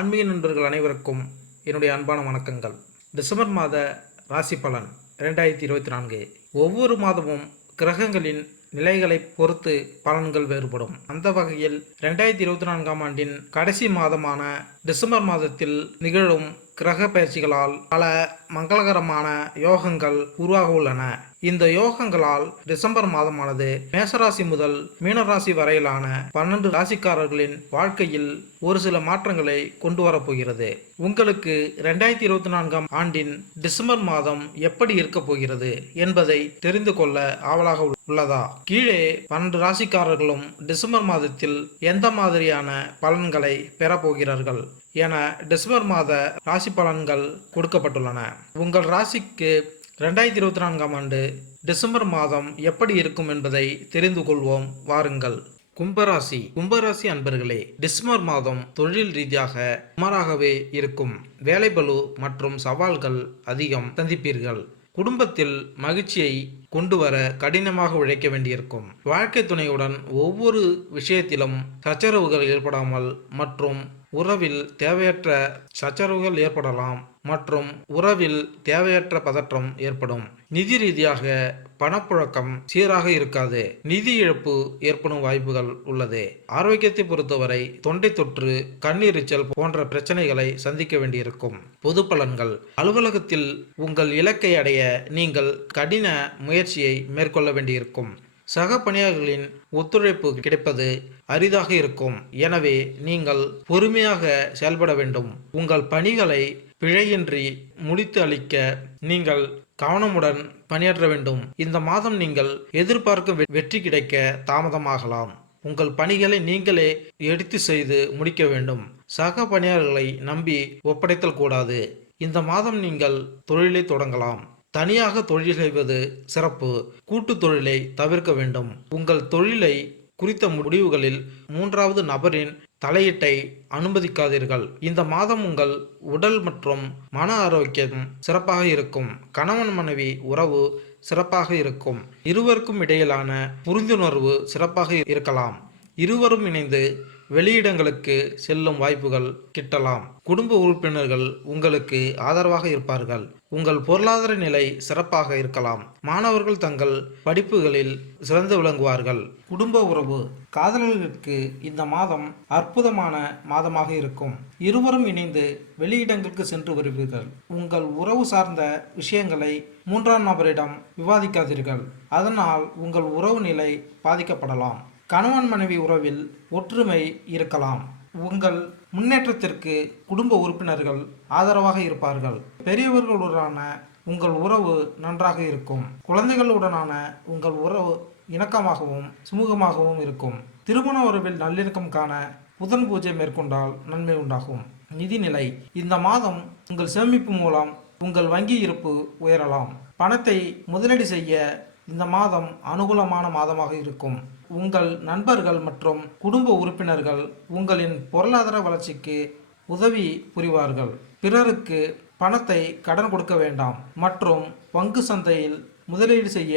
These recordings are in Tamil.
ஆன்மீக நண்பர்கள் அனைவருக்கும் என்னுடைய அன்பான வணக்கங்கள். டிசம்பர் மாத ராசி பலன் ரெண்டாயிரத்தி இருபத்தி நான்கு. ஒவ்வொரு மாதமும் கிரகங்களின் நிலைகளை பொறுத்து பலன்கள் வேறுபடும். அந்த வகையில் ரெண்டாயிரத்தி இருபத்தி நான்காம் ஆண்டின் கடைசி மாதமான டிசம்பர் மாதத்தில் நிகழும் கிரக பயிற்சிகளால் பல மங்களகரமான யோகங்கள் உருவாக உள்ளன இந்த யோகங்களால் டிசம்பர் மாதமானது மேசராசி முதல் மீனராசி வரையிலான பன்னெண்டு ராசிக்காரர்களின் வாழ்க்கையில் ஒரு சில மாற்றங்களை கொண்டு வரப்போகிறது உங்களுக்கு ரெண்டாயிரத்தி இருபத்தி நான்காம் ஆண்டின் டிசம்பர் மாதம் எப்படி இருக்க போகிறது என்பதை தெரிந்து கொள்ள ஆவலாக உள்ளதா? கீழே பன்னெண்டு ராசிக்காரர்களும் டிசம்பர் மாதத்தில் எந்த மாதிரியான பலன்களை பெறப்போகிறார்கள் என டிசம்பர் மாத ராசி பலன்கள் கொடுக்கப்பட்டுள்ளன. உங்கள் ராசிக்கு ரெண்டாயிரத்தி இருபத்தி நான்காம் ஆண்டு டிசம்பர் மாதம் எப்படி இருக்கும் என்பதை தெரிந்து கொள்வோம். வாருங்கள். கும்பராசி. கும்பராசி அன்பர்களே டிசம்பர் மாதம் தொழில் ரீதியாக சுமாராகவே இருக்கும். வேலைபளு மற்றும் சவால்கள் அதிகம் சந்திப்பீர்கள். குடும்பத்தில் மகிழ்ச்சியை கொண்டு வர கடினமாக உழைக்க வேண்டியிருக்கும். வாழ்க்கை துணையுடன் ஒவ்வொரு விஷயத்திலும் சச்சரவுகள் ஏற்படாமல் மற்றும் உறவில் தேவையற்ற சச்சரவுகள் ஏற்படலாம் மற்றும் உறவில் தேவையற்ற பதற்றம் ஏற்படும். நிதி ரீதியாக பணப்புழக்கம் சீராக இருக்காது. நிதி இழப்பு ஏற்படும் வாய்ப்புகள் உள்ளது. ஆரோக்கியத்தை பொறுத்தவரை தொண்டை தொற்று கண்ணீரிச்சல் போன்ற பிரச்சனைகளை சந்திக்க வேண்டியிருக்கும். பொது பலன்கள். அலுவலகத்தில் உங்கள் இலக்கை அடைய நீங்கள் கடின முயற்சியை மேற்கொள்ள வேண்டியிருக்கும். சக பணியாளர்களின் ஒத்துழைப்பு கிடைப்பது அரிதாக இருக்கும். எனவே நீங்கள் பொறுமையாக செயல்பட வேண்டும். உங்கள் பணிகளை பிழையின்றி முடித்து அளிக்க நீங்கள் கவனமுடன் பணியாற்ற வேண்டும். இந்த மாதம் நீங்கள் எதிர்பார்க்கும் வெ- வெற்றி கிடைக்க தாமதமாகலாம். உங்கள் பணிகளை நீங்களே எடுத்து செய்து முடிக்க வேண்டும். சக பணியாளர்களை நம்பி ஒப்படைத்தல் கூடாது. இந்த மாதம் நீங்கள் தொழிலை தொடங்கலாம். தனியாக தொழில் செய்வது சிறப்பு. கூட்டு தொழிலை தவிர்க்க வேண்டும். உங்கள் தொழிலை குறித்த முடிவுகளில் மூன்றாவது நபரின் தலையீட்டை அனுமதிக்காதீர்கள். இந்த மாதம் உங்கள் உடல் மற்றும் மன ஆரோக்கியம் சிறப்பாக இருக்கும். கணவன் மனைவி உறவு சிறப்பாக இருக்கும். இருவருக்கும் இடையிலான புரிந்துணர்வு சிறப்பாக இருக்கலாம். இருவரும் இணைந்து வெளியிடங்களுக்கு செல்லும் வாய்ப்புகள் கிட்டலாம். குடும்ப உறுப்பினர்கள் உங்களுக்கு ஆதரவாக இருப்பார்கள். உங்கள் பொருளாதார நிலை சிறப்பாக இருக்கலாம். மாணவர்கள் தங்கள் படிப்புகளில் சிறந்து விளங்குவார்கள். குடும்ப உறவு காதலர்களுக்கு இந்த மாதம் அற்புதமான மாதமாக இருக்கும். இருவரும் இணைந்து வெளியிடங்களுக்கு சென்று வருவீர்கள். உங்கள் உறவு சார்ந்த விஷயங்களை மூன்றாம் நபரிடம் விவாதிக்காதீர்கள். அதனால் உங்கள் உறவு நிலை பாதிக்கப்படலாம். கணவன் மனைவி உறவில் ஒற்றுமை இருக்கலாம். உங்கள் முன்னேற்றத்திற்கு குடும்ப உறுப்பினர்கள் ஆதரவாக இருப்பார்கள். பெரியவர்களுடனான உங்கள் உறவு நன்றாக இருக்கும். குழந்தைகளுடனான உங்கள் உறவு இணக்கமாகவும் சுமூகமாகவும் இருக்கும். திருமண உறவில் நல்லிணக்கம் காண புதன் பூஜை மேற்கொண்டால் நன்மை உண்டாகும். நிதிநிலை இந்த மாதம் உங்கள் சேமிப்பு மூலம் உங்கள் வங்கி இருப்பு உயரலாம். பணத்தை முதலீடு செய்ய இந்த மாதம் அனுகூலமான மாதமாக இருக்கும். உங்கள் நண்பர்கள் மற்றும் குடும்ப உறுப்பினர்கள் உங்களின் பொருளாதார வளர்ச்சிக்கு உதவி புரிவார்கள். பிறருக்கு பணத்தை கடன் கொடுக்க வேண்டாம் மற்றும் பங்கு சந்தையில் முதலீடு செய்ய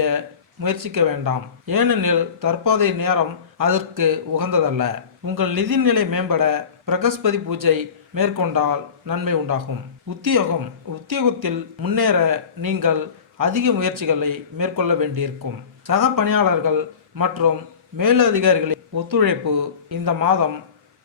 முயற்சிக்க வேண்டாம். ஏனெனில் தற்போதைய நேரம் அதற்கு உகந்ததல்ல. உங்கள் நிதி நிலை மேம்பட பிரகஸ்பதி பூஜை மேற்கொண்டால் நன்மை உண்டாகும். உத்தியோகம் உத்தியோகத்தில் முன்னேற நீங்கள் அதிக முயற்சிகளை மேற்கொள்ள வேண்டியிருக்கும். சக பணியாளர்கள் மற்றும் மேலதிகாரிகளின் ஒத்துழைப்பு இந்த மாதம்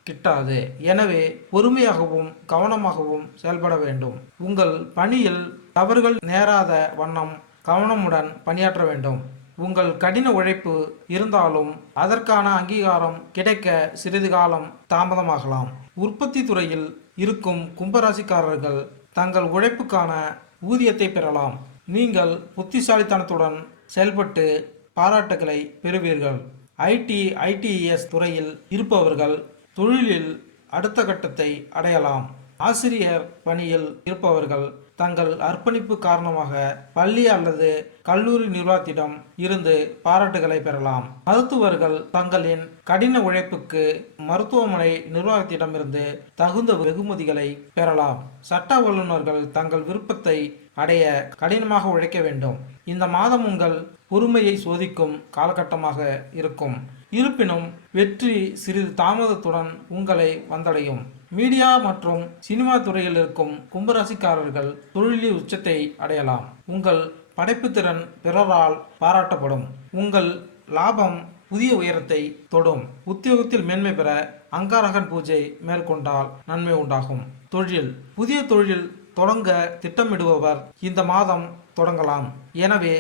கிட்டாது. எனவே பொறுமையாகவும் கவனமாகவும் செயல்பட வேண்டும். உங்கள் பணியில் தவறுகள் நேராத வண்ணம் கவனமுடன் பணியாற்ற வேண்டும். உங்கள் கடின உழைப்பு இருந்தாலும் அதற்கான அங்கீகாரம் கிடைக்க சிறிது காலம் தாமதமாகலாம். உற்பத்தி துறையில் இருக்கும் கும்பராசிக்காரர்கள் தங்கள் உழைப்புக்கான ஊதியத்தை பெறலாம். நீங்கள் புத்திசாலித்தனத்துடன் செயல்பட்டு பாராட்டுகளை பெறுவீர்கள். ஐடி ஐடிஇஎஸ் துறையில் இருப்பவர்கள் தொழிலில் அடுத்த கட்டத்தை அடையலாம். ஆசிரியர் பணியில் இருப்பவர்கள் தங்கள் அர்ப்பணிப்பு காரணமாக பள்ளி அல்லது கல்லூரி நிர்வாகத்திடம் இருந்து பாராட்டுகளை பெறலாம். மருத்துவர்கள் தங்களின் கடின உழைப்புக்கு மருத்துவமனை நிர்வாகத்திடமிருந்து தகுந்த வெகுமதிகளை பெறலாம். சட்ட வல்லுநர்கள் தங்கள் விருப்பத்தை அடைய கடினமாக உழைக்க வேண்டும். இந்த மாதம் உங்கள் பொறுமையை சோதிக்கும் காலகட்டமாக இருக்கும். இருப்பினும் வெற்றி சிறிது தாமதத்துடன் உங்களை வந்தடையும். மீடியா மற்றும் சினிமா துறையில் இருக்கும் கும்பராசிக்காரர்கள் தொழிலில் உச்சத்தை அடையலாம். உங்கள் படைப்புத்திறன் பிறரால் பாராட்டப்படும். உங்கள் லாபம் புதிய உயரத்தை தொடும். உத்தியோகத்தில் மேன்மை பெற அங்காரகன் பூஜை மேற்கொண்டால் நன்மை உண்டாகும். தொழில். புதிய தொழில் தொடங்க திட்டமிடுபவர் இந்த மாதம் தொடங்கலாம். எனவே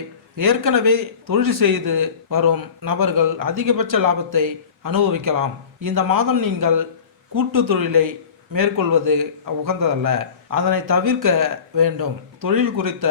ஏற்கனவே தொழில் செய்து வரும் நபர்கள் அதிகபட்ச லாபத்தை அனுபவிக்கலாம். இந்த மாதம் நீங்கள் கூட்டு தொழிலை மேற்கொள்வது உகந்ததல்ல. அதனை தவிர்க்க வேண்டும். தொழில் குறித்த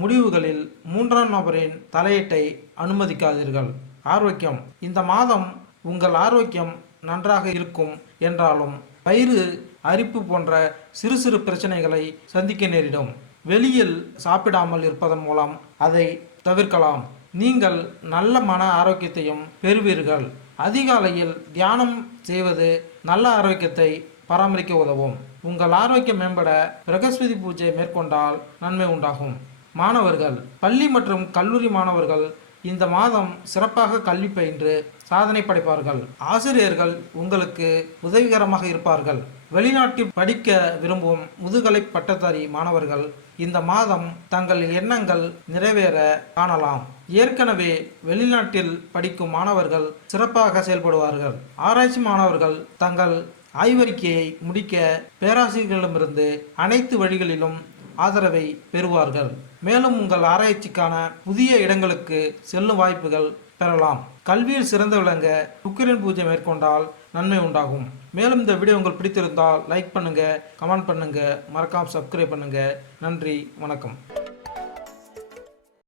முடிவுகளில் மூன்றாம் நபரின் தலையீட்டை அனுமதிக்காதீர்கள். ஆரோக்கியம். இந்த மாதம் உங்கள் ஆரோக்கியம் நன்றாக இருக்கும் என்றாலும் வயிறு அரிப்பு போன்ற சிறு சிறு பிரச்சனைகளை சந்திக்க நேரிடும். வெளியில் சாப்பிடாமல் இருப்பதன் மூலம் அதை தவிர்க்கலாம். நீங்கள் நல்ல மன ஆரோக்கியத்தையும் பெறுவீர்கள். அதிகாலையில் தியானம் செய்வது நல்ல ஆரோக்கியத்தை பராமரிக்க உதவும். உங்கள் ஆரோக்கியம் மேம்பட பிரகஸ்பதி பூஜை மேற்கொண்டால் நன்மை உண்டாகும். மாணவர்கள் பள்ளி மற்றும் கல்லூரி மாணவர்கள் இந்த மாதம் சிறப்பாக கல்வி பயின்று சாதனை படைப்பார்கள். ஆசிரியர்கள் உங்களுக்கு உதவிகரமாக இருப்பார்கள். வெளிநாட்டில் படிக்க விரும்பும் முதுகலை பட்டதாரி மாணவர்கள் இந்த மாதம் தங்கள் எண்ணங்கள் நிறைவேற காணலாம். ஏற்கனவே வெளிநாட்டில் படிக்கும் மாணவர்கள் சிறப்பாக செயல்படுவார்கள். ஆராய்ச்சி மாணவர்கள் தங்கள் ஆய்வறிக்கையை முடிக்க பேராசிரியர்களிடமிருந்து அனைத்து வழிகளிலும் ஆதரவை பெறுவார்கள். மேலும் உங்கள் ஆராய்ச்சிக்கான புதிய இடங்களுக்கு செல்லும் வாய்ப்புகள் பெறலாம். கல்வியில் சிறந்து விளங்க சுக்கிரன் பூஜை மேற்கொண்டால் நன்மை உண்டாகும். மேலும் இந்த வீடியோ உங்களுக்கு பிடித்திருந்தால் லைக் பண்ணுங்கள் கமெண்ட் பண்ணுங்கள் மறக்காமல் சப்ஸ்கிரைப் பண்ணுங்கள் நன்றி வணக்கம்.